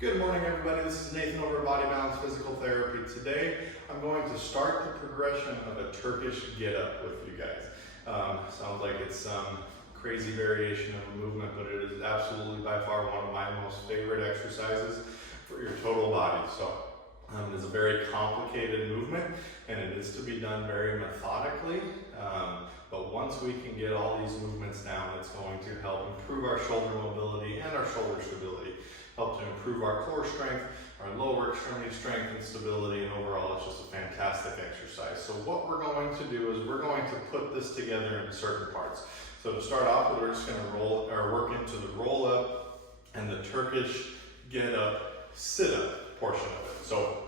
Good morning, everybody. This is Nathan over at Body Balance Physical Therapy. Today, I'm going to start the progression of a Turkish get-up with you guys. Sounds like it's some crazy variation of a movement, but it is absolutely by far one of my most favorite exercises for your total body. So it is a very complicated movement, and it is to be done very methodically. But once we can get all these movements down, it's going to help improve our shoulder mobility and our shoulder stability. Help to improve our core strength, our lower extremity strength and stability, and overall it's just a fantastic exercise. So what we're going to do is we're going to put this together into certain parts. So to start off with, we're just going to work into the roll up and the Turkish get up, sit up portion of it. So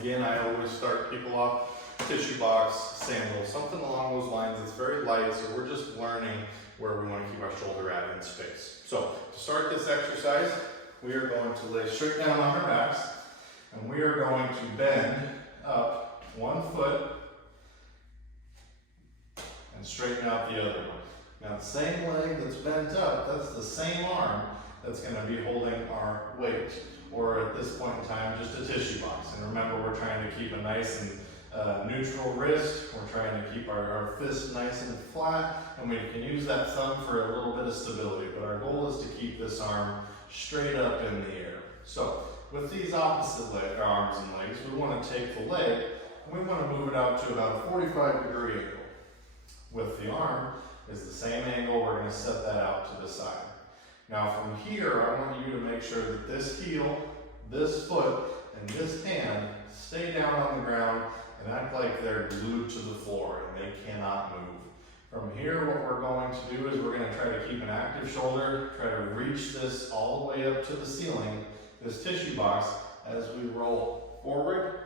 again, I always start people off tissue box, sandal, something along those lines. It's very light, so we're just learning where we want to keep our shoulder at in space. So to start this exercise, we are going to lay straight down on our backs, and we are going to bend up one foot and straighten out the other one. Now the same leg that's bent up, that's the same arm that's going to be holding our weight, or at this point in time, just a tissue box. And remember, we're trying to keep a nice and neutral wrist. We're trying to keep our fist nice and flat, and we can use that thumb for a little bit of stability, but our goal is to keep this arm straight up in the air. So with these opposite arms and legs, we want to take the leg and we want to move it out to about a 45-degree angle. With the arm is the same angle. We're going to set that out to the side. Now from here, I want you to make sure that this heel, this foot, and this hand stay down on the ground and act like they're glued to the floor and they cannot move. From here, what we're going to do is we're going to try to keep an active shoulder, try to reach this all the way up to the ceiling, this tissue box, as we roll forward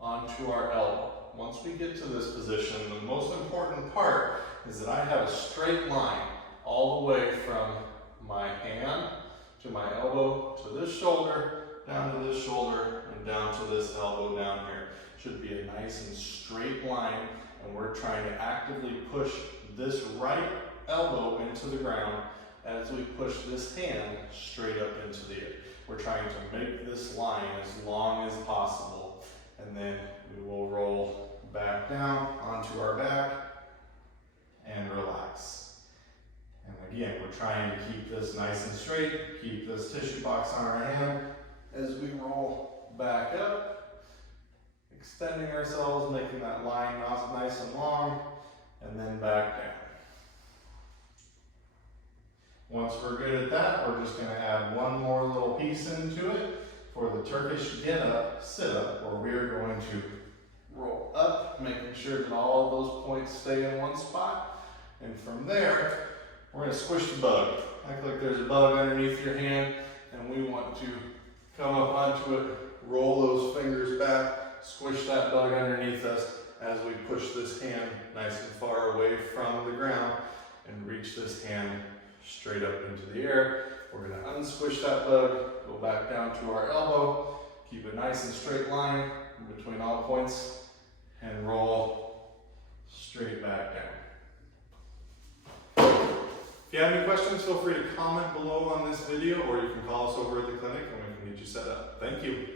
onto our elbow. Once we get to this position, the most important part is that I have a straight line all the way from my hand to my elbow to this shoulder, down to this shoulder, and down to this elbow down here. Should be a nice and straight line. And we're trying to actively push this right elbow into the ground as we push this hand straight up into the air. We're trying to make this line as long as possible, and then we will roll back down onto our back and relax. And again, we're trying to keep this nice and straight, keep this tissue box on our hand as we roll back up, extending ourselves, making that line nice and long, and then back down. Once we're good at that, we're just going to add one more little piece into it for the Turkish get-up, sit-up, where we're going to roll up, making sure that all of those points stay in one spot. And from there, we're going to squish the bug. Act like there's a bug underneath your hand, and we want to come up onto it, roll those fingers back, squish that bug underneath us as we push this hand nice and far away from the ground and reach this hand straight up into the air. We're going to unsquish that bug, go back down to our elbow, keep a nice and straight line in between all points, and roll straight back down. If you have any questions, feel free to comment below on this video, or you can call us over at the clinic and we can get you set up. Thank you.